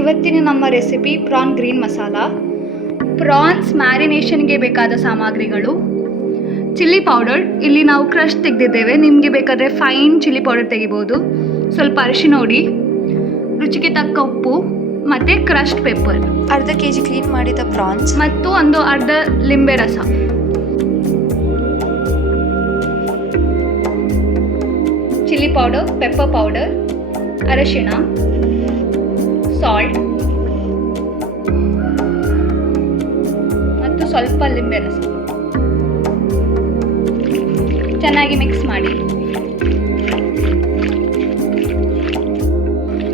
ಇವತ್ತಿನ ನಮ್ಮ recipe prawn green masala. Prawns ಮ್ಯಾರಿನೇಷನ್ಗೆ ಬೇಕಾದ ಸಾಮಗ್ರಿಗಳು: ಚಿಲ್ಲಿ ಪೌಡರ್, ಇಲ್ಲಿ ನಾವು ಕ್ರಶ್ ತೆಗೆದಿದ್ದೇವೆ, ನಿಮಗೆ ಬೇಕಾದರೆ ಫೈನ್ ಚಿಲ್ಲಿ ಪೌಡರ್ ತೆಗಿಬೋದು. ಸ್ವಲ್ಪ ಅರಿಶಿನ ಹುಡಿ, ರುಚಿಗೆ ತಕ್ಕ ಉಪ್ಪು ಮತ್ತು ಕ್ರಶ್ಡ್ ಪೆಪ್ಪರ್, ಅರ್ಧ kg ಕ್ಲೀನ್ ಮಾಡಿದ ಪ್ರಾನ್ಸ್ ಮತ್ತು ಒಂದು ಅರ್ಧ ಲಿಂಬೆ ರಸ. ಚಿಲ್ಲಿ ಪೌಡರ್, ಪೆಪ್ಪರ್ ಪೌಡರ್, ಅರಿಶಿಣ, ಸಾಲ್ಟ್ ಮತ್ತು ಸ್ವಲ್ಪ ಲಿಂಬೆ ರಸ. ಚೆನ್ನಾಗಿ ಮಿಕ್ಸ್ ಮಾಡಿ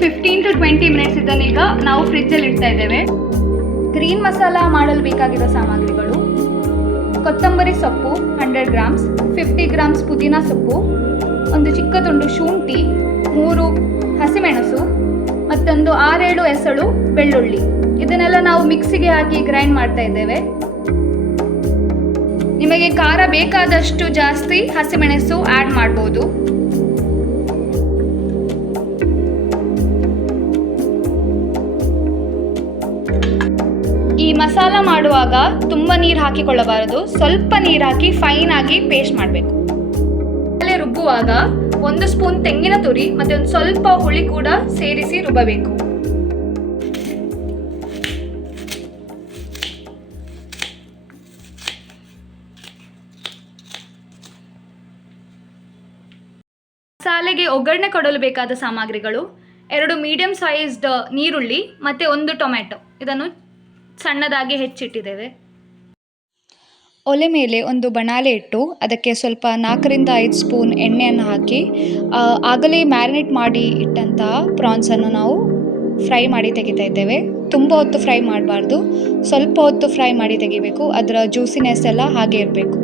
15 to 20 ಮಿನಿಟ್ಸ್ ಇದನ್ನೀಗ ನಾವು ಫ್ರಿಜ್ಜಲ್ಲಿ ಇಡ್ತಾ ಇದ್ದೇವೆ. ಗ್ರೀನ್ ಮಸಾಲ ಮಾಡಲು ಬೇಕಾಗಿರೋ ಸಾಮಗ್ರಿಗಳು: ಕೊತ್ತಂಬರಿ ಸೊಪ್ಪು 100 ಗ್ರಾಮ್ಸ್, 50 ಗ್ರಾಮ್ಸ್ ಪುದೀನ ಸೊಪ್ಪು, ಒಂದು ಚಿಕ್ಕ ತುಂಡು ಶುಂಠಿ, 3 ಹಸಿಮೆಣಸು ಮತ್ತೊಂದು 6-7 ಎಸಳು ಬೆಳ್ಳುಳ್ಳಿ. ಇದನ್ನೆಲ್ಲ ನಾವು ಮಿಕ್ಸಿಗೆ ಹಾಕಿ ಗ್ರೈಂಡ್ ಮಾಡ್ತಾ ಇದ್ದೇವೆ. ನಿಮಗೆ ಖಾರ ಬೇಕಾದಷ್ಟು ಜಾಸ್ತಿ ಹಸಿಮೆಣಸು ಆ್ಯಡ್ ಮಾಡ್ಬೋದು. ಈ ಮಸಾಲ ಮಾಡುವಾಗ ತುಂಬ ನೀರು ಹಾಕಿಕೊಳ್ಳಬಾರದು, ಸ್ವಲ್ಪ ನೀರು ಹಾಕಿ ಫೈನ್ ಆಗಿ ಪೇಸ್ಟ್ ಮಾಡಬೇಕು. ರುಬ್ಬುವಾಗ 1 ಸ್ಪೂನ್ ತೆಂಗಿನ ತುರಿ ಮತ್ತು ಒಂದು ಸ್ವಲ್ಪ ಹುಳಿ ಕೂಡ ಸೇರಿಸಿ ರುಬ್ಬಬೇಕು. ಮಸಾಲೆಗೆ ಒಗ್ಗರಣೆ ಕೊಡಲು ಬೇಕಾದ ಸಾಮಗ್ರಿಗಳು: 2 ಮೀಡಿಯಂ ಸೈಜ್ಡ್ ನೀರುಳ್ಳಿ ಮತ್ತು 1 ಟೊಮೆಟೊ, ಇದನ್ನು ಸಣ್ಣದಾಗಿ ಹೆಚ್ಚಿಟ್ಟಿದ್ದೇವೆ. ಒಲೆ ಮೇಲೆ ಒಂದು ಬಣಾಲೆ ಇಟ್ಟು ಅದಕ್ಕೆ ಸ್ವಲ್ಪ 4-5 ಸ್ಪೂನ್ ಎಣ್ಣೆಯನ್ನು ಹಾಕಿ ಆಗಲೇ ಮ್ಯಾರಿನೇಟ್ ಮಾಡಿ ಇಟ್ಟಂತಹ ಪ್ರಾನ್ಸನ್ನು ನಾವು ಫ್ರೈ ಮಾಡಿ ತೆಗಿತಾ ಇದ್ದೇವೆ. ತುಂಬ ಹೊತ್ತು ಫ್ರೈ ಮಾಡಬಾರ್ದು, ಸ್ವಲ್ಪ ಹೊತ್ತು ಫ್ರೈ ಮಾಡಿ ತೆಗಿಬೇಕು, ಅದರ ಜ್ಯೂಸಿನೆಸ್ ಎಲ್ಲ ಹಾಗೆ ಇರಬೇಕು.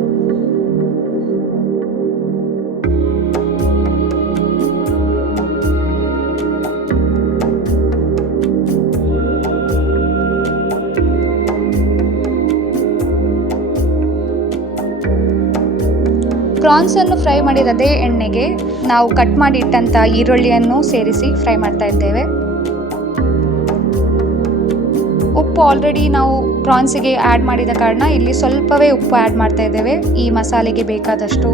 ಪ್ರಾನ್ಸನ್ನು ಫ್ರೈ ಮಾಡಿದ ಅದೇ ಎಣ್ಣೆಗೆ ನಾವು ಕಟ್ ಮಾಡಿ ಇಟ್ಟಂಥ ಈರುಳ್ಳಿಯನ್ನು ಸೇರಿಸಿ ಫ್ರೈ ಮಾಡ್ತಾ ಇದ್ದೇವೆ. ಉಪ್ಪು ಆಲ್ರೆಡಿ ನಾವು ಪ್ರಾನ್ಸಿಗೆ ಆ್ಯಡ್ ಮಾಡಿದ ಕಾರಣ ಇಲ್ಲಿ ಸ್ವಲ್ಪವೇ ಉಪ್ಪು ಆ್ಯಡ್ ಮಾಡ್ತಾ ಇದ್ದೇವೆ, ಈ ಮಸಾಲೆಗೆ ಬೇಕಾದಷ್ಟು.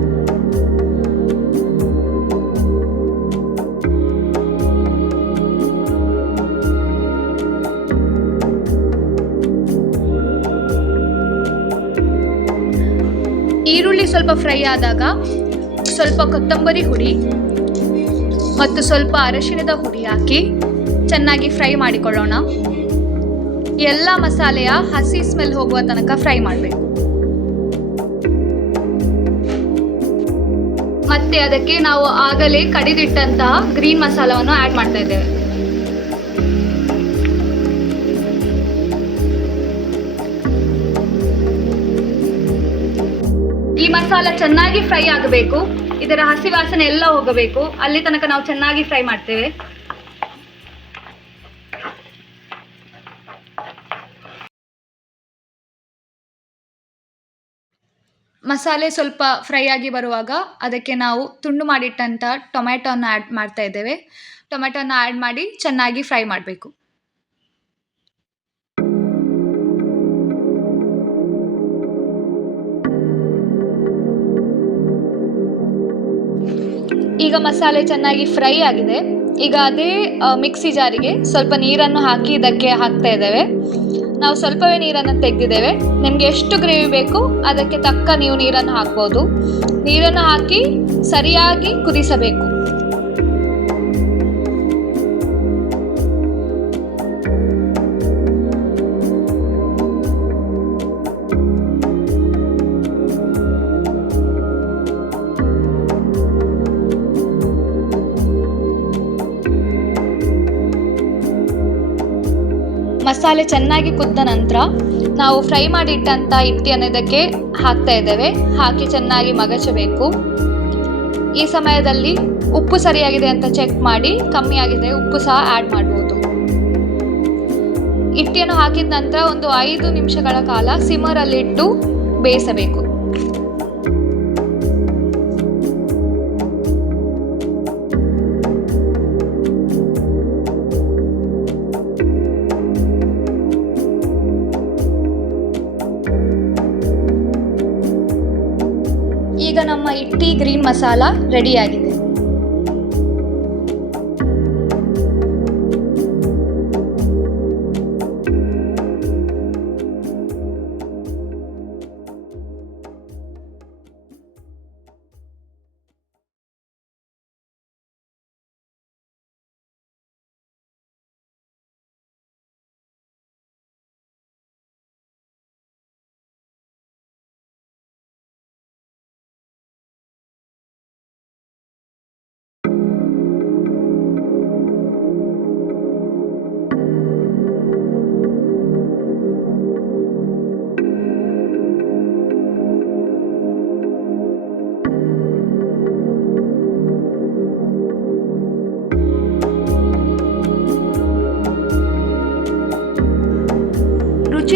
ಈರುಳ್ಳಿ ಸ್ವಲ್ಪ ಫ್ರೈ ಆದಾಗ ಸ್ವಲ್ಪ ಕೊತ್ತಂಬರಿ ಹುಡಿ ಮತ್ತು ಸ್ವಲ್ಪ ಅರಿಶಿಣದ ಹುಡಿ ಹಾಕಿ ಚೆನ್ನಾಗಿ ಫ್ರೈ ಮಾಡಿಕೊಳ್ಳೋಣ. ಎಲ್ಲ ಮಸಾಲೆಯ ಹಸಿ ಸ್ಮೆಲ್ ಹೋಗುವ ತನಕ ಫ್ರೈ ಮಾಡಬೇಕು. ಮತ್ತೆ ಅದಕ್ಕೆ ನಾವು ಆಗಲೇ ಕಡಿದಿಟ್ಟಂತಹ ಗ್ರೀನ್ ಮಸಾಲವನ್ನು ಆ್ಯಡ್ ಮಾಡ್ತಾ ಇದ್ದೇವೆ. ಈ ಮಸಾಲ ಚೆನ್ನಾಗಿ ಫ್ರೈ ಆಗಬೇಕು, ಇದರ ಹಸಿ ವಾಸನೆ ಎಲ್ಲ ಹೋಗಬೇಕು, ಅಲ್ಲಿ ತನಕ ನಾವು ಚೆನ್ನಾಗಿ ಫ್ರೈ ಮಾಡ್ತೇವೆ. ಮಸಾಲೆ ಸ್ವಲ್ಪ ಫ್ರೈ ಆಗಿ ಬರುವಾಗ ಅದಕ್ಕೆ ನಾವು ತುಂಡು ಮಾಡಿಟ್ಟಂಥ ಟೊಮೆಟೊನ ಆ್ಯಡ್ ಮಾಡ್ತಾ ಇದ್ದೇವೆ. ಟೊಮೆಟೊನ ಆ್ಯಡ್ ಮಾಡಿ ಚೆನ್ನಾಗಿ ಫ್ರೈ ಮಾಡಬೇಕು. ಈಗ ಮಸಾಲೆ ಚೆನ್ನಾಗಿ ಫ್ರೈ ಆಗಿದೆ. ಈಗ ಅದೇ ಮಿಕ್ಸಿ ಜಾರಿಗೆ ಸ್ವಲ್ಪ ನೀರನ್ನು ಹಾಕಿ ಇದಕ್ಕೆ ಹಾಕ್ತಾ ಇದ್ದೇವೆ. ನಾವು ಸ್ವಲ್ಪವೇ ನೀರನ್ನು ತೆಗೆದಿದ್ದೇವೆ. ನಿಮಗೆ ಎಷ್ಟು ಗ್ರೇವಿ ಬೇಕು ಅದಕ್ಕೆ ತಕ್ಕ ನೀವು ನೀರನ್ನು ಹಾಕ್ಬೋದು. ನೀರನ್ನು ಹಾಕಿ ಸರಿಯಾಗಿ ಕುದಿಸಬೇಕು. ಮಸಾಲೆ ಚೆನ್ನಾಗಿ ಕುದ್ದ ನಂತರ ನಾವು ಫ್ರೈ ಮಾಡಿ ಇಟ್ಟಂಥ ಹಿಟ್ಟನ್ನು ಇದಕ್ಕೆ ಹಾಕ್ತಾ ಇದ್ದೇವೆ. ಹಾಕಿ ಚೆನ್ನಾಗಿ ಮಗಚಬೇಕು. ಈ ಸಮಯದಲ್ಲಿ ಉಪ್ಪು ಸರಿಯಾಗಿದೆ ಅಂತ ಚೆಕ್ ಮಾಡಿ, ಕಮ್ಮಿ ಆಗಿದೆ ಉಪ್ಪು ಸಹ ಆ್ಯಡ್ ಮಾಡ್ಬೋದು. ಹಿಟ್ಟನ್ನು ಹಾಕಿದ ನಂತರ ಒಂದು 5 ನಿಮಿಷಗಳ ಕಾಲ ಸಿಮ್ಮರಲ್ಲಿಟ್ಟು ಬೇಯಿಸಬೇಕು. ಟೀ ಗ್ರೀನ್ ಮಸಾಲ ರೆಡಿಯಾಗಿದೆ.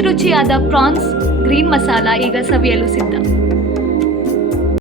ರುಚಿಯಾದ ಪ್ರಾನ್ಸ್ ಗ್ರೀನ್ ಮಸಾಲ ಈಗ ಸವಿಯಲು ಸಿದ್ಧ.